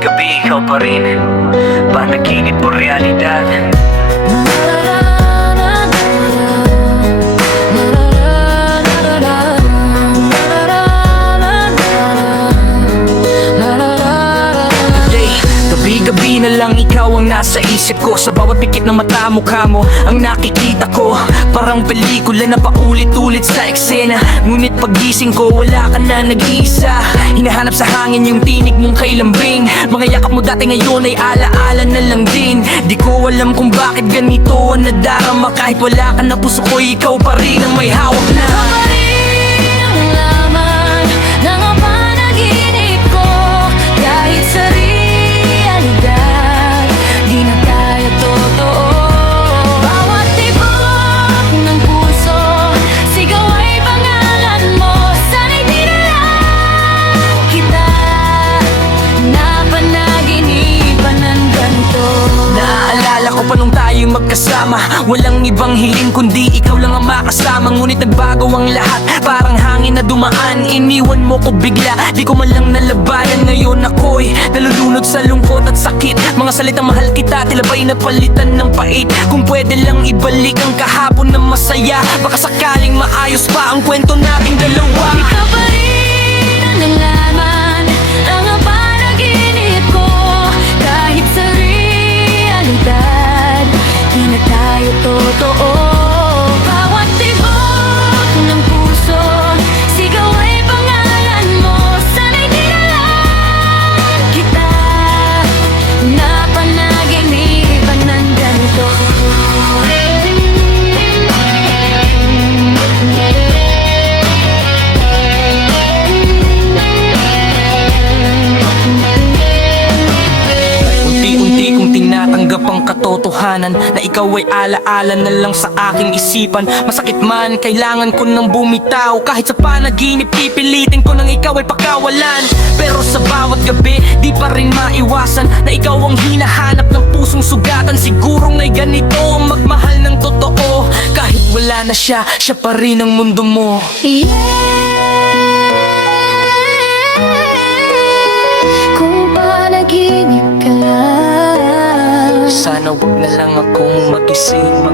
gabi ikaw pa rin, panaginip o realidad. Gabi na lang ikaw ang nasa isip ko. Sa bawat pikit ng mata, mukha mo ang nakikita ko. Parang pelikula na paulit-ulit sa eksena. Ngunit pagising ko, wala ka na nag-iisa. Hinahanap sa hangin yung tinig mong kay lambing. Mga yakap mo dati ngayon ay alaala na lang din. Di ko alam kung bakit ganito ang nadarama. Kahit wala ka na puso ko, ikaw pa rin ang may hawak na. Pa nung tayo'y magkasama, walang ibang hiling kundi ikaw lang ang makasama. Ngunit nagbago ang lahat, parang hangin na dumaan. Iniwan mo ko bigla, di ko man lang nalabanan. Ngayon ako'y nalulunod sa lungkot at sakit. Mga salitang mahal kita, tila ba'y napalitan ng pait. Kung pwede lang ibalik ang kahapon na masaya, baka sakaling maayos pa ang kwento nating dalawa. Ikaw pa rin ang nalaman, ang panaginip ko. Kahit sa realidad, di na tayo totoo. Bawat tibok ng puso, sigaw ay pangalan mo. Sana'y di na lang kita napanaginipan ng ganito. Unti-unti kong tinatanggap ang katotohanan na ikaw ay alaala na lang sa aking isipan. Masakit man, kailangan ko nang bumitaw. Kahit sa panaginip, pipilitin ko nang ikaw ay pakawalan. Pero sa bawat gabi, di pa rin maiwasan na ikaw ang hinahanap ng pusong sugatan. Sigurong na'y ganito ang magmahal ng totoo. Kahit wala na siya, siya pa rin ang mundo mo. Kung panaginip ka lang, sana wag na lang akong magising.